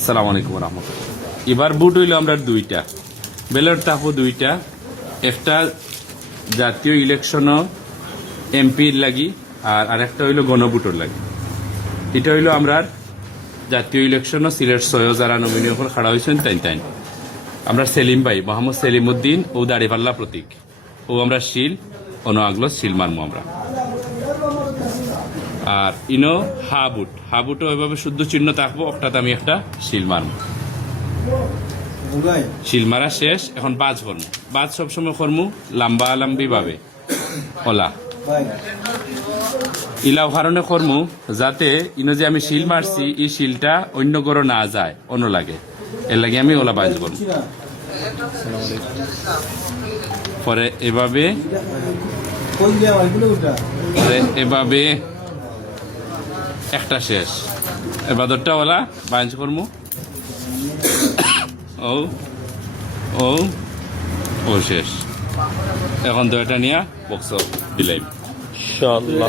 আসসালামু আলাইকুম রহমতুল্লাহ। এবার বুট হইল আমরা দুইটা, ব্যালট থাকবো দুইটা, একটা জাতীয় ইলেকশনও এমপির লাগি আর আরেকটা হইল গণভোটর লাগি। এটা হইল আমরা জাতীয় ইলেকশনও সিলেট ৬ যারা নমিনেশন খাড়া হয়েছেন তাই আমরা সেলিম ভাই মোহাম্মদ সেলিম উদ্দিন ও দাড়িপাল্লা প্রতীক ও আমরা শিল আগলো শিল মারমু আমরা। আর ইনো হাবুটও ওইভাবে শুদ্ধ চিহ্ন থাকবো, অর্থাৎ আমি একটা শিল মারমু। শিল মারা শেষ, এখন বাজ করমু। বাজ সবসময় করমু লাম্বা লাম্বি ভাবে ওলা ইলাও কারণে করমু যাতে ইনো যে আমি শিল মারছি এই শিলটা অন্য গড় না যায়, অন্য লাগে, এর লাগে আমি ওলা বাজ করমু। পরে এভাবে একটা শেষ, এবারটা ওলা বাঞ্চ করমু। ও শেষ, এখন তো এটা নিয়ে বক্স দিলাম ইনশাআল্লাহ।